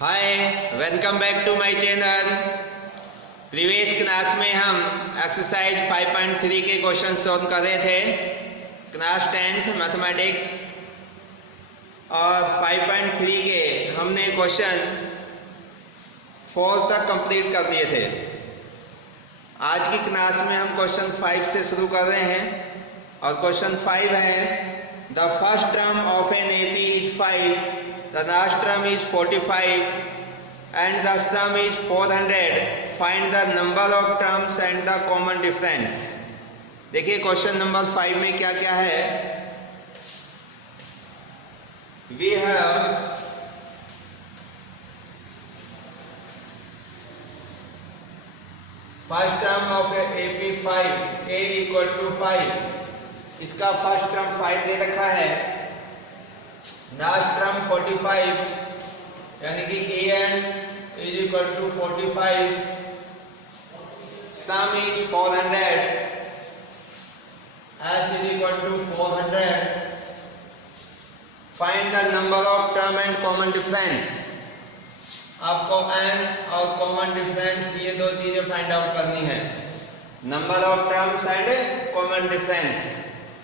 Hi, welcome back to my channel. Previous class में हम exercise 5.3 के क्वेश्चन सॉल्व कर रहे थे, क्लास 10th मैथमेटिक्स। और 5.3 के हमने क्वेश्चन 4 तक कंप्लीट कर दिए थे। आज की क्लास में हम क्वेश्चन 5 से शुरू कर रहे हैं और क्वेश्चन 5 है the first term of an AP is 5, the last term is 45 and the sum is 400. Find the number of terms and the common difference. देखिए क्वेश्चन नंबर 5 में क्या क्या है। We have first term of AP5 A equal to 5, इसका first term 5 दे रखा है। Last term 45 यानी कि an is equal to 45, sum is 400, s is equal to 400। Find the number of term and common difference. आपको n और common difference ये दो चीजें फाइंड आउट करनी है। Number of terms and common difference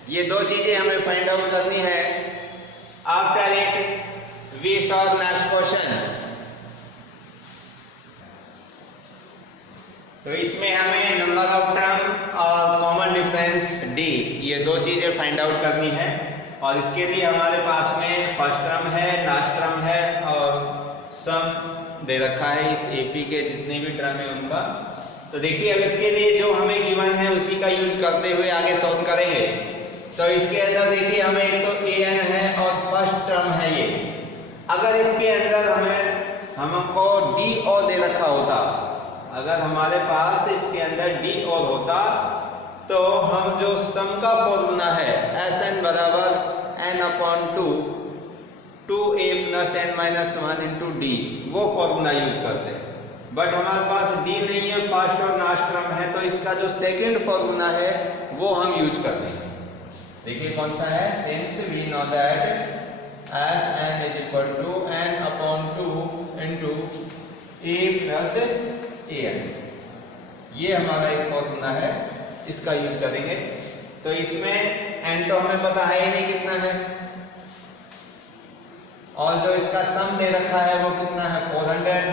ये दो चीजें हमें फाइंड आउट करनी है। After it, we saw next question. तो इसमें हमें नंबर ऑफ टर्म और कॉमन डिफरेंस डी ये दो चीजें फाइंड आउट करनी है। और इसके लिए हमारे पास में फर्स्ट टर्म है, लास्ट टर्म है और सम दे रखा है इस एपी के जितने भी टर्म है उनका। तो देखिए अब इसके लिए जो हमें गिवन है उसी का यूज करते हुए आगे सॉल्व करेंगे। तो इसके अंदर देखिए हमें एक तो an है और फर्स्ट टर्म है ये। अगर इसके अंदर हमको d और दे रखा होता, अगर हमारे पास इसके अंदर d और होता तो हम जो सम का फॉर्मूला है Sn बराबर n/2 2a + n - 1 × d वो फॉर्मूला यूज करते। बट हमारे पास d नहीं है, फर्स्ट और लास्ट टर्म है, तो इसका जो सेकंड फॉर्मूला है वो हम यूज करते हैं। देखिए कौन सा है, since we know that Sn is equal to n/2 × a + an, ये हमारा एक फॉर्मूला है, इसका यूज करेंगे। तो इसमें n तो हमें पता है ही नहीं कितना है, और जो इसका सम दे रखा है वो कितना है 400।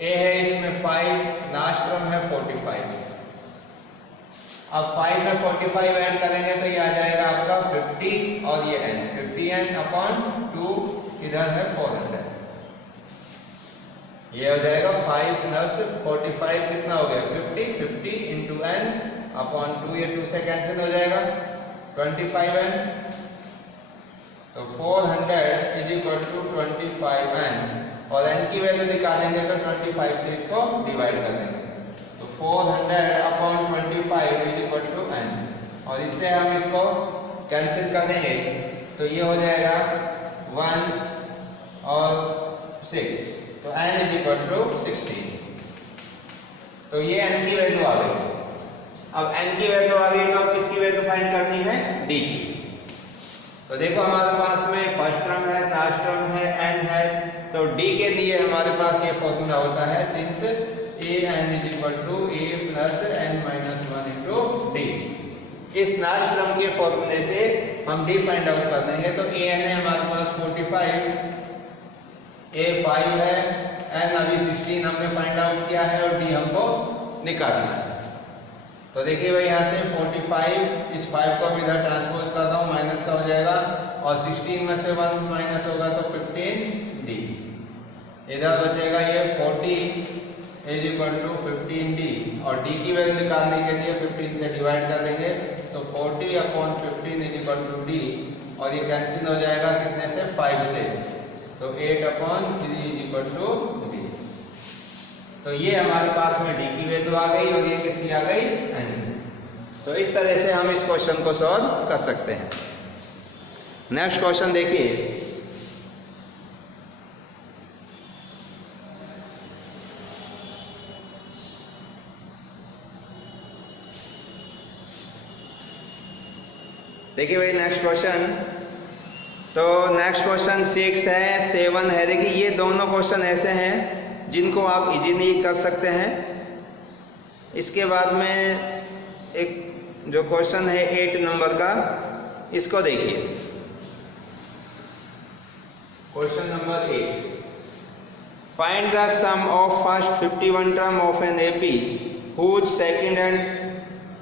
a है इसमें 5, लास्ट टर्म है 45। अब 5 में 45 ऐड करेंगे तो ये आ जाएगा आपका 50 और ये n 50n/2 इधर है 400। ये हो जाएगा 5 + 45 कितना हो गया 50, 50 × n/2, ये 2 से कैंसिल हो जाएगा 25n। तो 400 इज इक्वल टू 25n और n की वैल्यू निकालेंगे तो 25 से इसको डिवाइड कर देंगे। तो 400/25 इज इक्वल टू n, और इससे हम इसको कैंसिल कर देंगे तो ये हो जाएगा 1 और 6, तो n इज इक्वल टू 16। तो ये n की वैल्यू आ गई। अब n की वैल्यू आ गई तो अब किसकी वैल्यू फाइंड करनी है, d की। तो देखो हमारे पास में फर्स्ट टर्म है, लास्ट टर्म है, n है, तो d के लिए हमारे पास ये फॉर्मूला होता है since an is equal to a + n - 1 × d। इस लास्ट टर्म के फॉर्मूले से हम d फाइंड आउट कर देंगे। तो an है हमारे पास 45, a 5 है, n अभी 16 हमने फाइंड आउट किया है और d हमको निकालना है। तो देखिए भाई यहाँ से 45, इस 5 को भी इधर ट्रांसपोज कर रहा हूँ, माइनस का हो जाएगा, और 16 में से 1 माइनस होगा तो 15d। इधर बचेगा ये 40 इज इक्वल टू 15d, और d की वैल्यु निकालने के लिए 15 से डिवाइड कर देंगे तो 40/15 इज इक्वल टू d, और ये कैंसिल हो जाएगा कितने से 5 से, तो 8/3 इज इक्वल टू d। तो ये हमारे पास में d की वैल्यू आ गई और ये किसकी आ गई n। तो इस तरह से हम इस क्वेश्चन को सॉल्व कर सकते हैं। नेक्स्ट क्वेश्चन देखिए, देखिए भाई नेक्स्ट क्वेश्चन, तो नेक्स्ट क्वेश्चन 6 है, 7 है। देखिए ये दोनों क्वेश्चन ऐसे हैं जिनको आप इजीली कर सकते हैं। इसके बाद में एक जो क्वेश्चन है 8 नंबर का, इसको देखिए। Question number 8, find the sum of first 51 term of an AP whose second and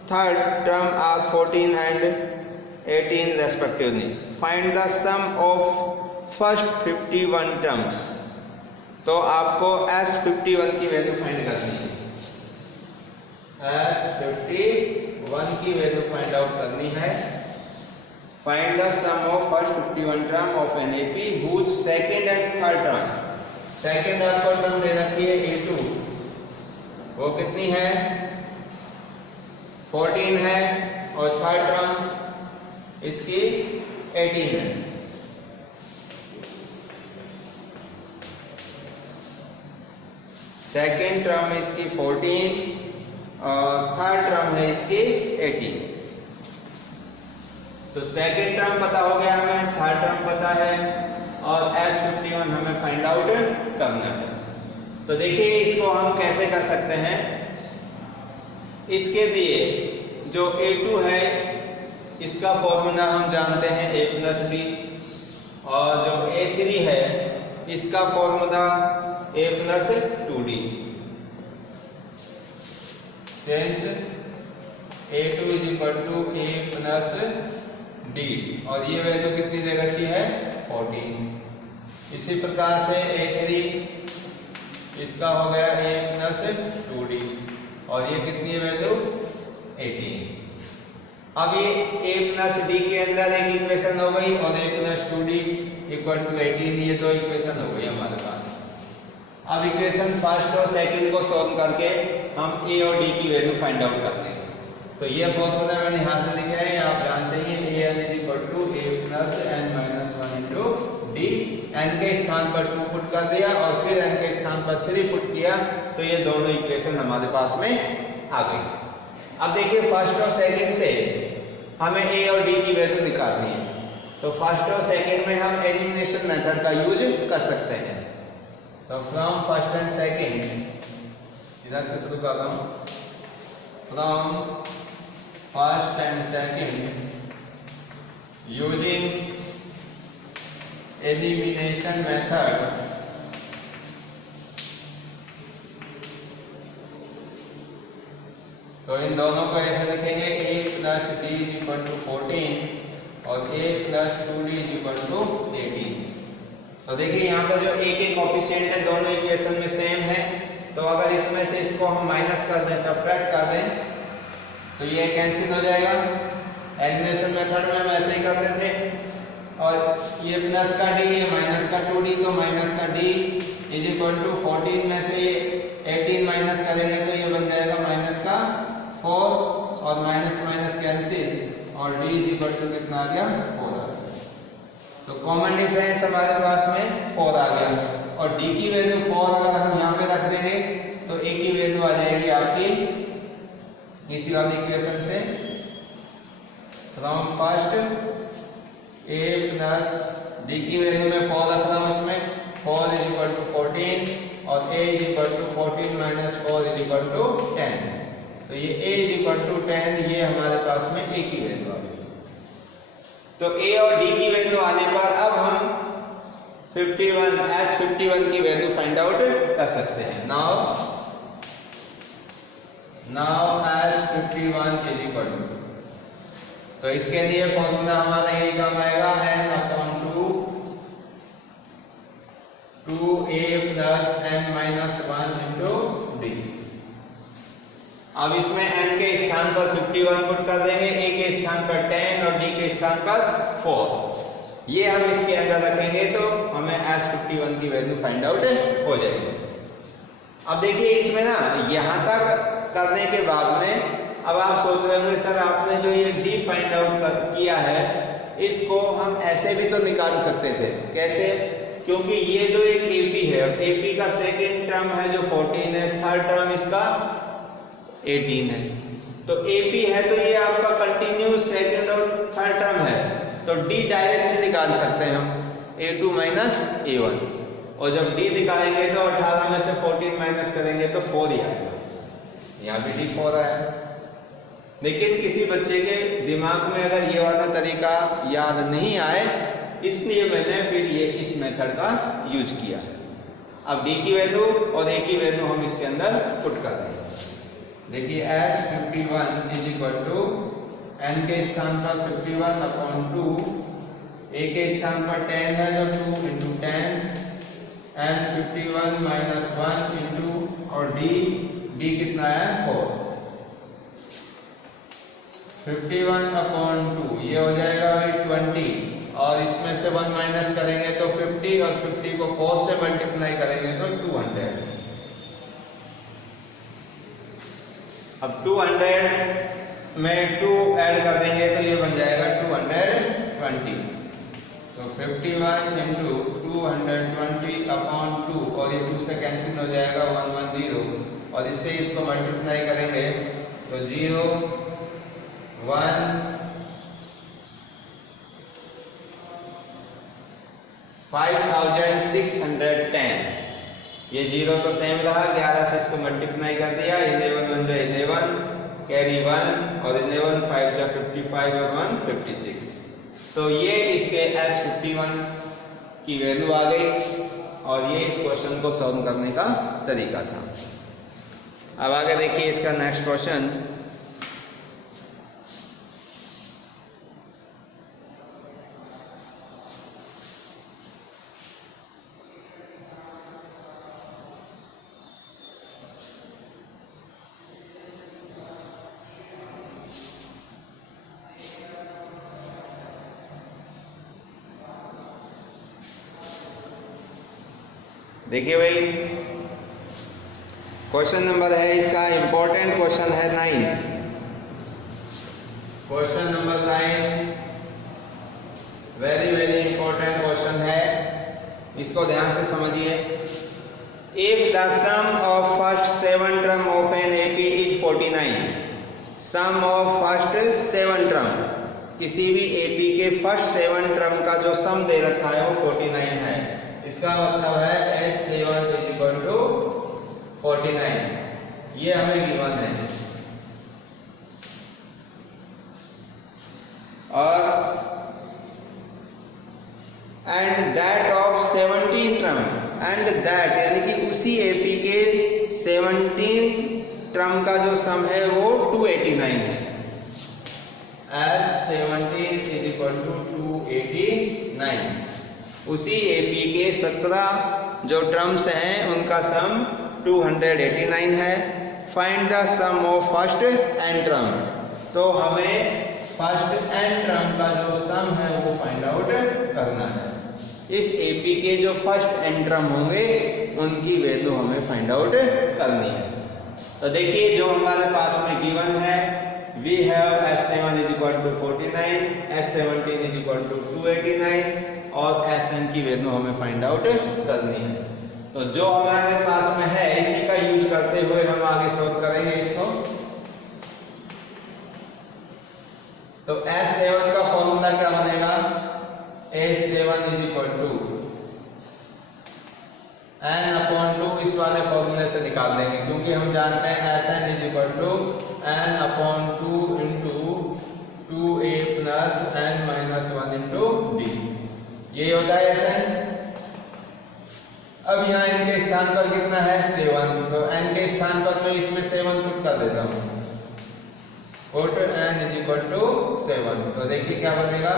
third term are 14 and 18 respectively. Find the sum of first 51 terms. तो आपको S51 की वैल्यू फाइंड करनी है। S51 की वैल्यू फाइंड आउट करनी है। Find the sum of first 51 term of an AP whose second and third term, second आपको term दे रखी है A2, वो कितनी है 14 है, और थर्ड टर्म इसकी 18 है। सेकेंड टर्म इसकी 14 और थर्ड टर्म है इसकी 18। तो सेकेंड टर्म पता हो गया हमें, थर्ड टर्म पता है, और S51 हमें फाइंड आउट करना है। तो देखिए इसको हम कैसे कर सकते हैं। इसके लिए जो A2 है इसका फॉर्मूला हम जानते हैं A प्लस B, और जो A3 है इसका formula A plus 2D। Since A2 is equal to A plus D, और ये वैल्यू कितनी दे रखी है 14। इसी प्रकार से A3 इसका हो गया A प्लस 2D, और ये कितनी है वैल्यू 18। अब ये A प्लस D के अंदर एक इक्वेशन हो गई, और A plus 2D equal to 18, ये दो इक्वेशन हो गई हमारे पास। अब इक्वेशन फर्स्ट और सेकंड को सॉल्व करके हम A और D की वैल्यू फाइंड आउट करते हैं। तो ये फॉर्मूला मैंने यहाँ से लिखा है, आप जानते हैं AN is equal to A plus N minus 1 into D। N के स्थान पर 2 पुट कर दिया और फिर N के स्थान पर 3 पुट किया, तो ये दोनों इक्वेशन हमारे पास में आ गई। अब देखिए फर्स्ट और सेकंड से हमें A और D की वैल्यू निकालनी है। तो फर्स्ट और सेकंड में हम एलिमिनेशन मेथड का यूज कर सकते हैं। तो फ्रॉम फर्स्ट एंड सेकंड, इधर से शुरू कर रहा हूँ, from first and second using elimination method, तो इन दोनों को ऐसे लिखेंगे A plus D is equal to 14 और A plus 2D is equal to 18। तो देखिए यहाँ पर जो A के कोफिशिएंट है दोनों इक्वेशन में सेम है, तो अगर इसमें से इसको हम माइनस कर दें, सब्ट्रैक्ट कर दें, तो ये कैंसिल हो जाएगा। एलिमिनेशन मेथड में हम ऐसे ही करते थे, और ये प्लस का D, ये माइनस का 2D, तो माइनस का D इज इक्वल टू 14 में से 18 माइनस करेंगे तो ये बन जाएगा माइनस का 4, और माइनस माइनस कैंसिल, और D इज इक्वल टू कितना आ गया 4 आ गया। तो कॉमन डिफरेंस हमारे पास में 4 आ गया, और D की वैल्यू 4 अगर हम यहाँ पे रख देंगे तो A की वैल्यू आ जाएगी आपकी इसी वाली इक्वेशन से, from first A plus D की वैल्यू में 4 रख रहा हूँ इसमें, 4 इज इक्वल टू 14, और A is equal to 14 minus 4 is equal to 10। तो ये A इज इक्वल टू 10, ये हमारे पास में A की वैल्यू आ गई। तो A और D की वैल्यू आने पर अब हम 51 S51 की वैल्यू फाइंड आउट कर सकते हैं। Now S51 is equal to, तो इसके लिए फॉर्मूला हमारा यही काम आएगा, n upon 2 A plus n minus 1 into D। अब इसमें n के स्थान पर 51 पुट कर देंगे, A के स्थान पर 10 और D के स्थान पर 4। ये हम इसके अंदर रखेंगे तो हमें S51 की वैल्यू फाइंड आउट हो जाएगी। अब देखिए इसमें ना यहाँ तक करने के बाद में अब आप सोच रहे होंगे सर आपने जो ये D फाइंड आउट किया है इसको हम ऐसे भी तो निकाल सकते थे। कैसे? क्योंकि ये जो एक AP है, AP का सेकेंड टर्म है जो 14 है, थर्ड टर्म इसका 18 है। तो AP है तो ये आपका कंटिन्यूस सेकेंड और थर्ड टर्म है, तो तो d डायरेक्टली निकाल सकते हैं हम, a2 माइनस a1, और जब d निकालेंगे तो 18 में से 14 माइनस करेंगे तो 4 ही आएगा। यहाँ भी d 4 आया। लेकिन किसी बच्चे के दिमाग में अगर ये वाला तरीका याद नहीं आए, इसलिए मैंने फिर ये इस मेथड का यूज किया है। अब d की वैल्यू और a की वैल्यू हम इसके अंदर पुट कर देंगे। देखिए S51 is equal to n के स्थान पर 51/2, a के स्थान पर 10 है तो 2 into 10 and 51 minus 1 into और d कितना है 4, 51/2 ये हो जाएगा भाई 20, और इसमें से 1 माइनस करेंगे तो 50, और 50 को 4 से मल्टीप्लाई करेंगे तो 200। अब 200 में 2 ऐड कर देंगे तो ये बन जाएगा 220। तो 51 into 220/2, और ये 2 से कैंसिल हो जाएगा 110, और इससे इसको मल्टीप्लाई करेंगे तो 0 1 5610। ये 0 तो सेम रहा, 11 से इसको मल्टीप्लाई कर दिया, 11 बन जाए 11, कैरी 1, और 11 5 जा 55 और 1 56। तो ये इसके S51 की वैल्यू आ गई, और ये इस क्वेश्चन को सॉल्व करने का तरीका था। अब आगे देखिए इसका नेक्स्ट क्वेश्चन। देखिए भाई, क्वेश्चन नंबर है इसका, इंपॉर्टेंट क्वेश्चन है 9। Question number 9 very very important question है, इसको ध्यान से समझिए। If the sum of first 7 term of an AP is 49, sum of first 7 term, किसी भी एपी के फर्स्ट 7 टर्म का जो सम दे रखा है वो 49 है। इसका मतलब है S7 इज इक्वल टू 49, ये हमें गिवन है। और and that of 17 term, and that यानी कि उसी एपी के 17 टर्म का जो सम है वो 289 है। S17 इज इक्वल टू 289, उसी एपी के 17 जो टर्म्स हैं उनका सम 289 है। Find the sum of first n term, तो हमें फर्स्ट n टर्म का जो सम है वो फाइंड आउट करना है। इस एपी के जो फर्स्ट n टर्म होंगे उनकी वैल्यू हमें फाइंड आउट करनी है। तो देखिए जो हमारे पास में गिवन है, we have S7 is equal to 49, S17 is equal to 289, और Sn की वैल्यू हमें फाइंड आउट करनी है। तो जो हमारे पास में है इसी का यूज करते हुए हम आगे सॉल्व करेंगे इसको। तो S7 का फॉर्मूला क्या बनेगा, S7 is equal to n/2, इस वाले फॉर्मूले से निकाल देंगे, क्योंकि हम जानते हैं Sn is equal to n/2 into 2a plus n minus 1 into d, ये होता है Sn। अब यहाँ n के स्थान पर कितना है 7, तो n के स्थान पर मैं इसमें 7 पुट कर देता हूँ, put n is equal to 7। तो देखिए क्या बनेगा,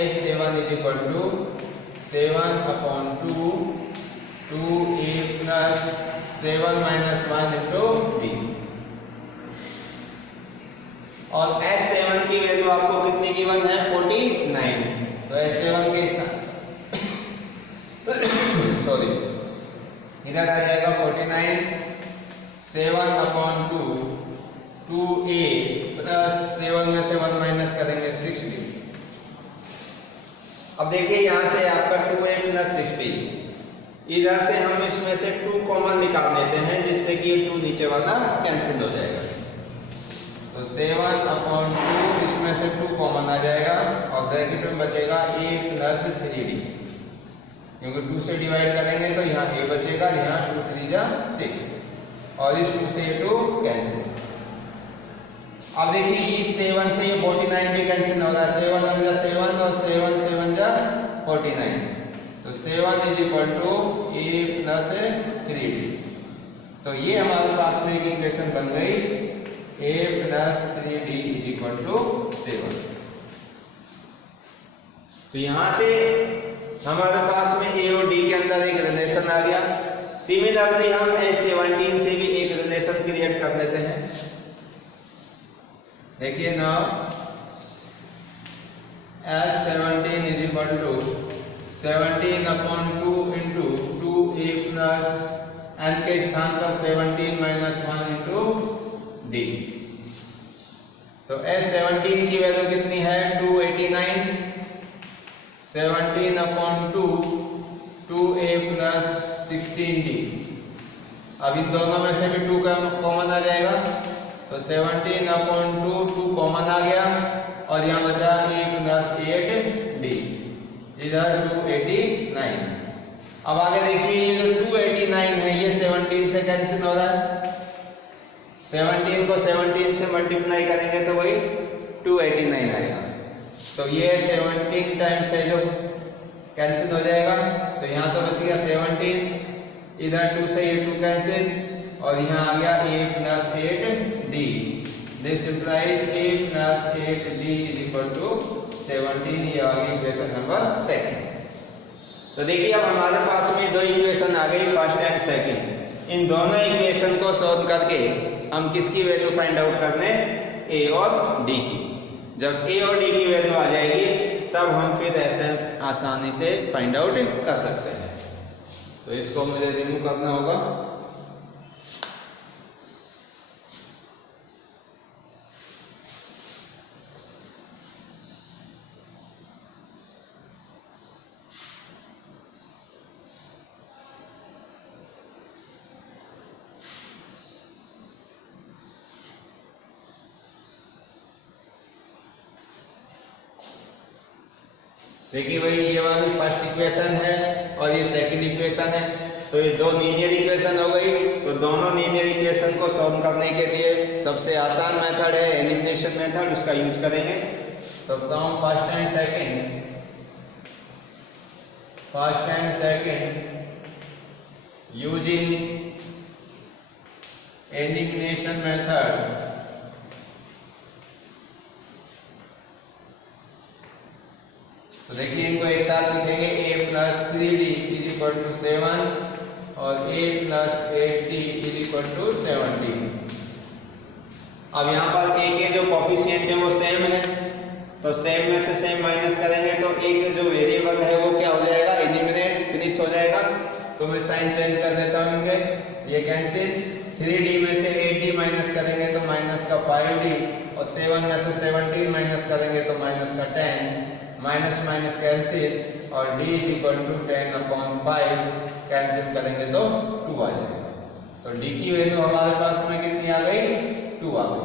S7 is equal to 7/2 2a plus 7 minus 1 into d, और S7 की वैल्यू आपको कितनी गिवन है 49। तो S7 के स्थान सॉरी इधर आ जाएगा 49, 7/2 2a प्लस 7 में से 1 माइनस करेंगे 60। अब देखिए यहां से आपका 2a प्लस 60, इधर से हम इसमें से 2 कॉमन निकाल देते हैं, जिससे कि ये 2 नीचे वाला कैंसिल हो जाएगा। तो 7/2 इसमें से 2 कॉमन आ जाएगा और ब्रैकेट में बचेगा a प्लस 3d, क्योंकि 2 से डिवाइड करेंगे तो यहाँ a बचेगा, यहाँ 2 3 जा 6 और इस 2 से ये 2 कैंसिल। अब देखिए इस 7 से ये 49 भी कैंसिल होगा, 7 1 जा 7 और 7 7 जा 49, तो 7 is equal to a plus 3d। तो ये हमारे पास में एक इक्वेशन बन गई a plus 3d is equal to 7। तो यहां से हमारे पास में a और d के अंदर एक रिलेशन आ गया। सिमिलरली हम S17 से भी एक रिलेशन क्रिएट कर लेते हैं। देखिए now S17 is equal to 17/2 into 2a plus n के स्थान पर 17 माइनस 1 इंटू d। तो S17 की वैल्यू कितनी है 289, 17/2 2a प्लस 16d। अब इन दोनों में से भी 2 का कॉमन आ जाएगा, तो 17/2 2 कॉमन आ गया और यहाँ बचा a प्लस 8d, इधर 289। अब आगे देखिए ये जो 289 है ये 17 से कैंसिल हो रहा है, 17 को 17 से मल्टीप्लाई करेंगे तो वही 289 आएगा। तो ये 17 टाइम्स है जो कैंसिल हो जाएगा, तो यहाँ तो बच गया 17, इधर 2 से ये 2 कैंसिल और यहाँ आ गया a plus 8d। This implies a plus 8d is equal to 17। ये आ गई इक्वेशन नंबर 2। तो देखिए अब हमारे पास में 2 इक्वेशन आ गई, फर्स्ट एंड सेकंड। इन दोनों इक्वेशन को सॉल्व करके हम किसकी वैल्यू फाइंड आउट करने, a और d की। जब a और d की वैल्यू आ जाएगी तब हम फिर ऐसे आसानी से फाइंड आउट कर सकते हैं। तो इसको मुझे रिमूव करना होगा। देखिए भाई ये वाली फर्स्ट इक्वेशन है और ये सेकंड इक्वेशन है, तो ये 2 लीनियर इक्वेशन हो गई। तो दोनों लीनियर इक्वेशन को सॉल्व करने के लिए सबसे आसान मेथड है एलिमिनेशन मेथड, उसका यूज करेंगे। तो from first and second using elimination method तो देखिए इनको एक साथ लिखेंगे a plus 3d is equal to 7 और a plus 8d is equal to 17। अब यहाँ पर a के जो कोफिशिएंट है वो सेम है, तो सेम में से सेम माइनस करेंगे तो a के जो वेरिएबल है वो क्या हो जाएगा, एलिमिनेट, फिनिश हो जाएगा। तो मैं साइन चेंज कर देता हूँ इनके, ये कैंसिल। 3d में से 8d माइनस करेंगे तो माइनस का 5d और 7 में से 17 माइनस करेंगे तो माइनस का 10, माइनस माइनस कैंसिल और d is equal to 10/5 cancel करेंगे तो 2 आ जाएगा। तो d की वैल्यू हमारे पास में कितनी आ गई, 2 आ गई।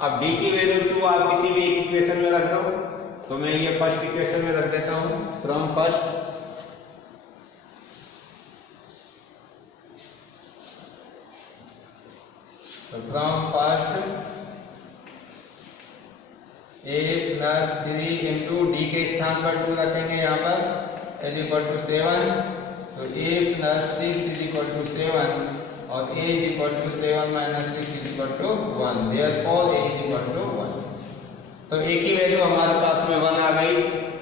अब d की वैल्यू 2 आप किसी भी एक इक्वेशन में रख दो, तो मैं ये फर्स्ट इक्वेशन में रख देता हूँ। From first a plus 3 into D के स्थान पर 2 रखेंगे यहाँ पर इज इक्वल टू 7, तो a plus 6 is equal to 7 और a is equal to 7 minus 6 is equal to 1, therefore a is equal to 1। तो a की वैल्यू हमारे पास में 1 आ गई।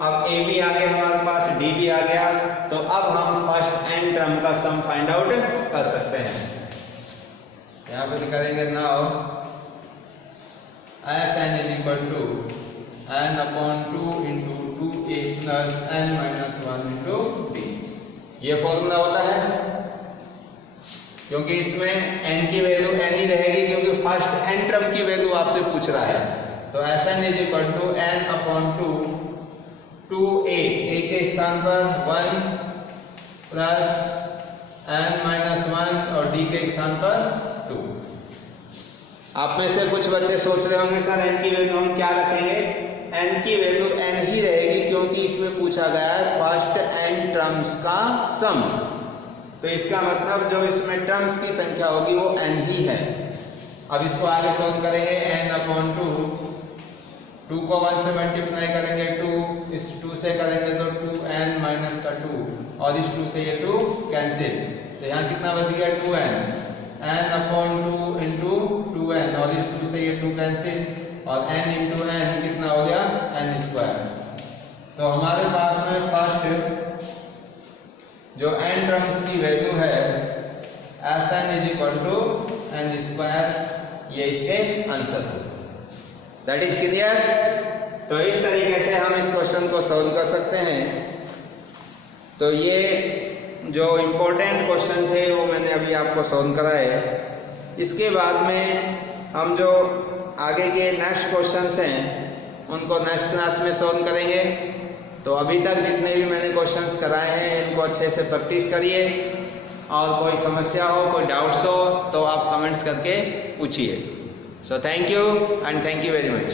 अब a भी आ गया हमारे पास, d भी आ गया। तो अब हम फर्स्ट एंड टर्म का सम फाइंड आउट कर सकते हैं। यहाँ पर करेंगे now Sn is equal to n/2 into 2a plus n minus 1 into d। ये फॉर्मूला होता है, क्योंकि इसमें n की वैल्यू n ही रहेगी, क्योंकि फर्स्ट n टर्म की वैल्यू आपसे पूछ रहा है। तो Sn is equal to n/2 2a, a के स्थान पर 1 प्लस n minus 1 और d के स्थान पर 2। आप में से कुछ बच्चे सोच रहे होंगे सर n की वैल्यू हम क्या रखेंगे, n की वैल्यू n ही रहेगी, क्योंकि इसमें पूछा गया है फर्स्ट n टर्म्स का सम। तो इसका मतलब जो इसमें टर्म्स की संख्या होगी वो n ही है। अब इसको आगे सॉल्व करेंगे, n/2, 2 को 1 से मल्टीप्लाई करेंगे 2, इस 2 से करेंगे तो 2n माइनस का 2, और इस 2 से ये 2 कैंसिल, तो यहाँ कितना बच गया 2n, n/2 इंटू 2n, और इस 2 से ये 2 कैंसिल, और n इंटू n कितना हो गया n²। तो हमारे पास में फर्स्ट जो n टर्म्स की वैल्यू है Sn = n², ये इसके आंसर हो। That is clear. तो इस तरीके से हम इस क्वेश्चन को सॉल्व कर सकते हैं। तो ये जो इम्पोर्टेंट क्वेश्चन थे वो मैंने अभी आपको सॉल्व कराए। इसके बाद में हम जो आगे के नेक्स्ट क्वेश्चंस हैं उनको नेक्स्ट क्लास में सॉल्व करेंगे। तो अभी तक जितने भी मैंने क्वेश्चंस कराए हैं इनको अच्छे से प्रैक्टिस करिए, और कोई समस्या हो, कोई डाउट्स हो तो आप कमेंट्स करके पूछिए। So thank you and thank you very much.